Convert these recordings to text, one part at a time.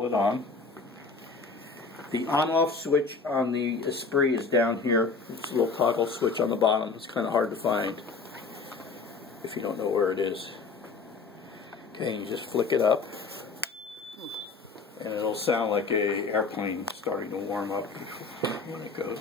toggle it on. The on-off switch on the Esprit is down here. It's a little toggle switch on the bottom. It's kind of hard to find if you don't know where it is. Okay, you just flick it up, and it'll sound like an airplane starting to warm up when it goes.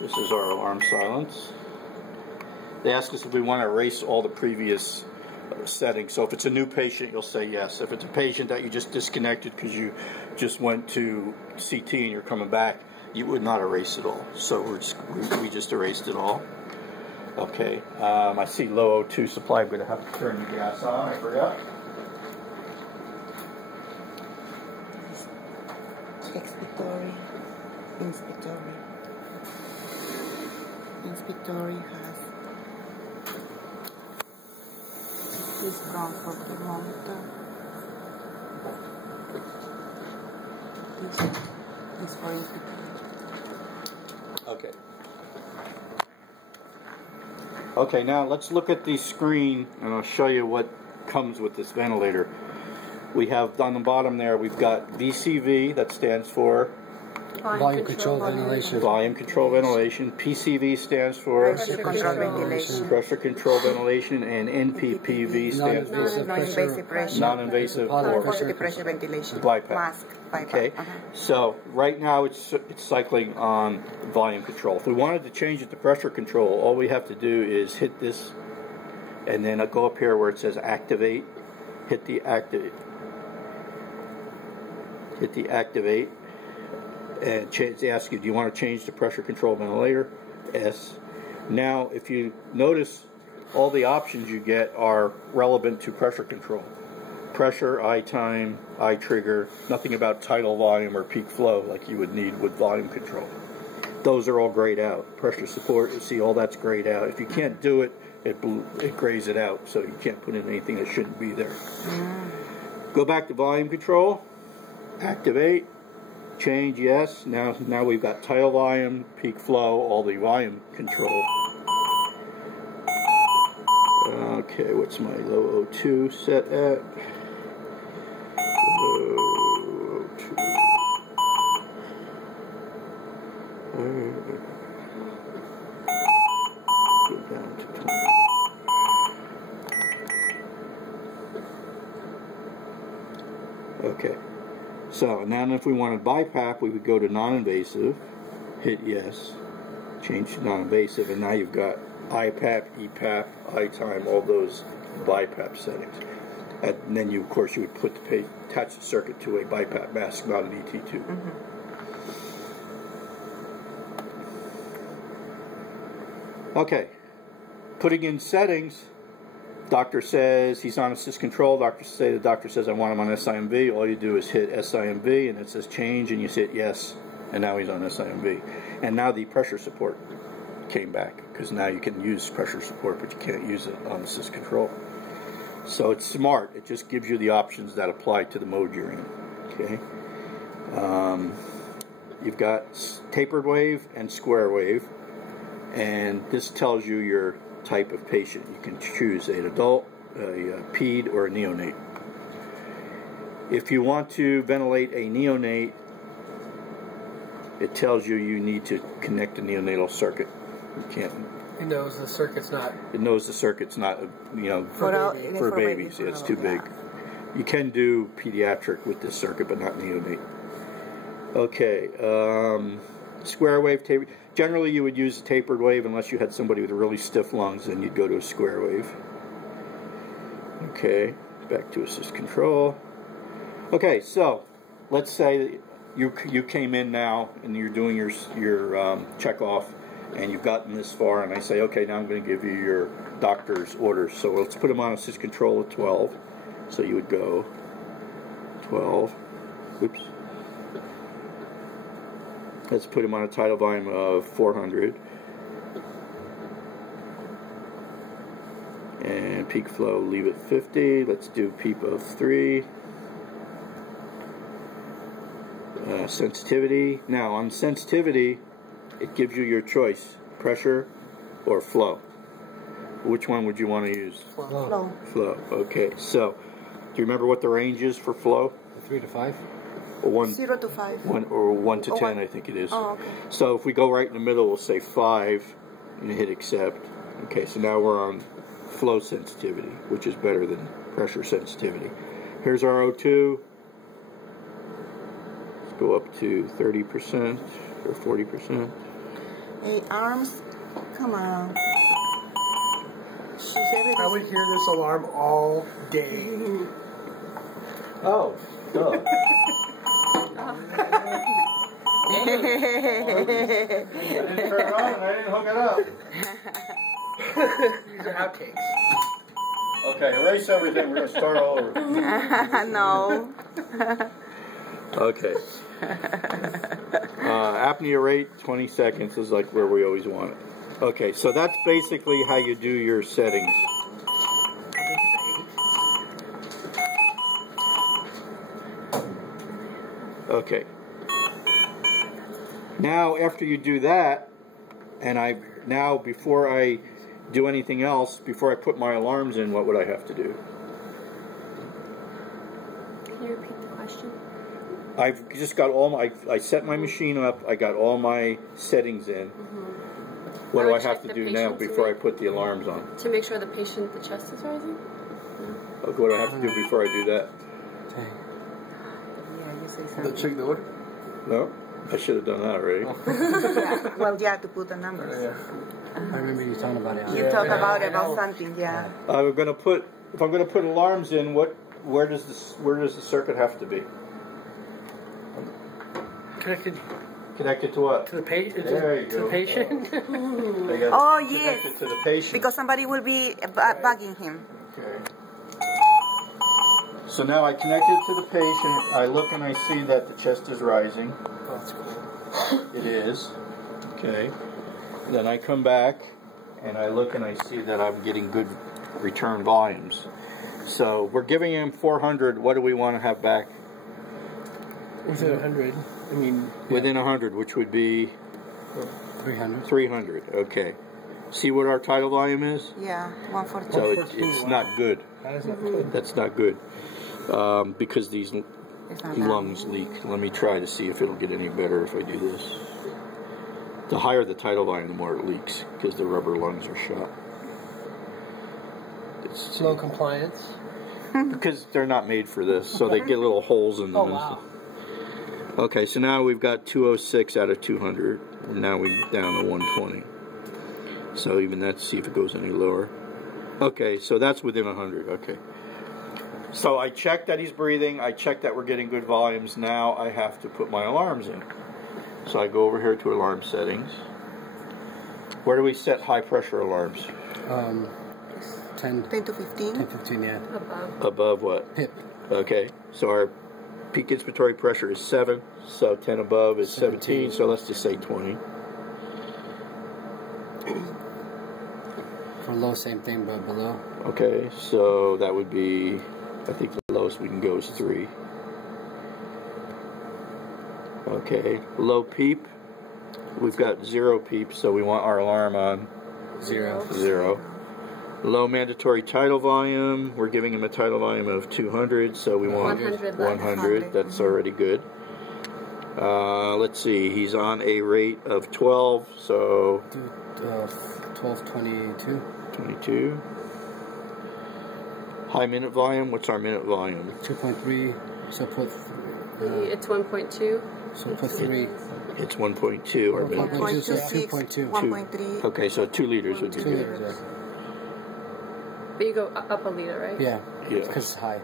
This is our alarm silence. They ask us if we want to erase all the previous settings. So if it's a new patient, you'll say yes. If it's a patient that you just disconnected because you just went to CT and you're coming back, you would not erase it all. So we just erased it all. Okay, I see low O2 supply. I'm going to have to turn the gas on. I forgot. Inspectory has this ground for thermometer. This is for inspectory. Okay. Okay, now let's look at the screen and I'll show you what comes with this ventilator. We have on the bottom there, we've got VCV, that stands for Volume control ventilation. Volume control ventilation. PCV stands for Pressure control ventilation. Pressure control ventilation, and NPPV stands for Non-invasive pressure. non-invasive Positive pressure ventilation. BiPAP. Mask. BiPAP. Okay. So right now it's cycling on volume control. If we wanted to change it to pressure control, all we have to do is hit this, and then go up here where it says activate. Hit the activate. Hit the activate. And they ask you, do you want to change to pressure control ventilator? Yes. Now, if you notice, all the options you get are relevant to pressure control. Pressure, eye time, eye trigger, nothing about tidal volume or peak flow like you would need with volume control. Those are all grayed out. Pressure support, you see all that's grayed out. If you can't do it, it grays it out, so you can't put in anything that shouldn't be there. Go back to volume control, activate. Change, yes. Now we've got tidal volume, peak flow, all the volume control. Okay, what's my low O2 set at? Low O2. Go down to 20. Okay. So now if we wanted BiPAP, we would go to non-invasive, hit yes, change to non-invasive, and now you've got IPAP, EPAP, eye time, all those BiPAP settings. And then of course you would attach the circuit to a BiPAP mask, not an ET2. Okay, putting in settings. Doctor says he's on assist control. The doctor says I want him on SIMV. All you do is hit SIMV and it says change, and you hit yes, and now he's on SIMV. And now the pressure support came back, because now you can use pressure support, but you can't use it on assist control. So it's smart. It just gives you the options that apply to the mode you're in. Okay. You've got tapered wave and square wave, and this tells you your type of patient. You can choose an adult, a ped, or a neonate. If you want to ventilate a neonate, it tells you need to connect the neonatal circuit. You can't. It knows the circuit's not. It knows the circuit's not, for babies. It's too big. You can do pediatric with this circuit, but not neonate. Okay. Square wave taper. Generally, you would use a tapered wave unless you had somebody with really stiff lungs, and you'd go to a square wave. Okay, back to assist control. Okay, so let's say you came in now and you're doing your check off, and you've gotten this far, and I say, okay, now I'm going to give you your doctor's orders. So let's put him on assist control at 12. So you would go 12. Oops. Let's put him on a tidal volume of 400. And peak flow, leave it 50. Let's do PEEP of 3. Sensitivity. Now on sensitivity, it gives you your choice, pressure or flow. Which one would you want to use? Flow. Flow. Okay, so do you remember what the range is for flow? 3 to 5. Or 0 to 5. 1 to 10, 1. I think it is. Oh, okay. So if we go right in the middle, we'll say 5 and hit accept. Okay, so now we're on flow sensitivity, which is better than pressure sensitivity. Here's our O2. Let's go up to 30% or 40%. Hey, arms, come on. She's I would hear this alarm all day. Oh, God. I didn't turn it on and I didn't hook it up. These are outtakes. Okay, erase everything. We're going to start all over. No. Okay. Apnea rate, 20 seconds is like where we always want it. Okay, so that's basically how you do your settings. Okay. Now, after you do that, and before I do anything else, before I put my alarms in, what would I have to do? Can you repeat the question? I've just got I set my machine up, I got all my settings in. What do I have to do now before I put the alarms on? To make sure the chest is rising? What do I have to do before I do that? Yeah, you say The something. check the order? No? I should have done that already. Well, yeah, to put the numbers. I remember you talking about it. You talk about something, yeah. If I'm going to put alarms in, where does the circuit have to be? Connected to what? To the patient. There you To go. the patient. Oh, yes. Connected to the patient. Because somebody will be bugging him. Okay. So now I connected to the patient. I look and I see that the chest is rising. Oh, that's cool. It is. Okay. Then I come back and I look and I see that I'm getting good return volumes. So we're giving him 400. What do we want to have back? Within 100. I mean, Within 100, which would be 300. 300. Okay. See what our tidal volume is? Yeah, 142. So it's not good. How does that feel? That's not good. Because these It's not lungs leak. Let me try to see if it'll get any better if I do this. The higher the tidal volume, the more it leaks, because the rubber lungs are shot. Slow compliance. Because they're not made for this, so they get little holes in them. Oh, wow. Okay, so now we've got 206 out of 200. Now we're down to 120. So even that, see if it goes any lower. Okay, so that's within 100. Okay. So I checked that he's breathing. I checked that we're getting good volumes. Now I have to put my alarms in. So I go over here to alarm settings. Where do we set high pressure alarms? 10 to 15. 10, 15, yeah. Above what? PIP. Okay, so our peak inspiratory pressure is 7, so 10 above is 17, so let's just say 20. For low, same thing, but below. Okay, so that would be, I think the lowest we can go is 3. Okay, low PEEP, we've got 0 PEEP, so we want our alarm on 0. Low mandatory tidal volume, we're giving him a tidal volume of 200, so we want 100. That's already good. Let's see, he's on a rate of 12, so 12, 22. 22. High minute volume, what's our minute volume? 2.3, so put... it's 1.2. So put 3. It's 1.2, our minute. 1.26, 2.2. 1.3. Okay, so 2 liters would be 2 good. liters, yeah. But you go up a liter, right? Yeah, Yeah. because it's high.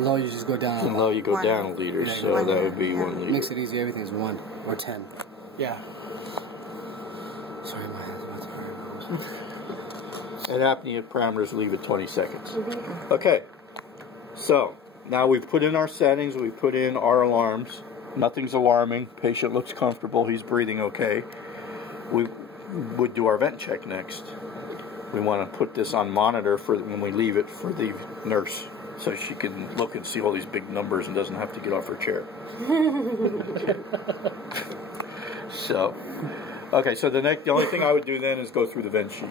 Low, you just go down. And low, you go down a liter, Yeah, so that would be 1 liter. Makes it easy, everything is 1 or 10. Yeah. Sorry, my hand's about to hurt. And apnea parameters leave at 20 seconds. Okay, so now we've put in our settings, we put in our alarms. Nothing's alarming, patient looks comfortable, he's breathing okay. We would do our vent check next. we want to put this on monitor for when we leave it for the nurse, so she can look and see all these big numbers and doesn't have to get off her chair. So, okay, so the only thing I would do then is go through the vent sheet.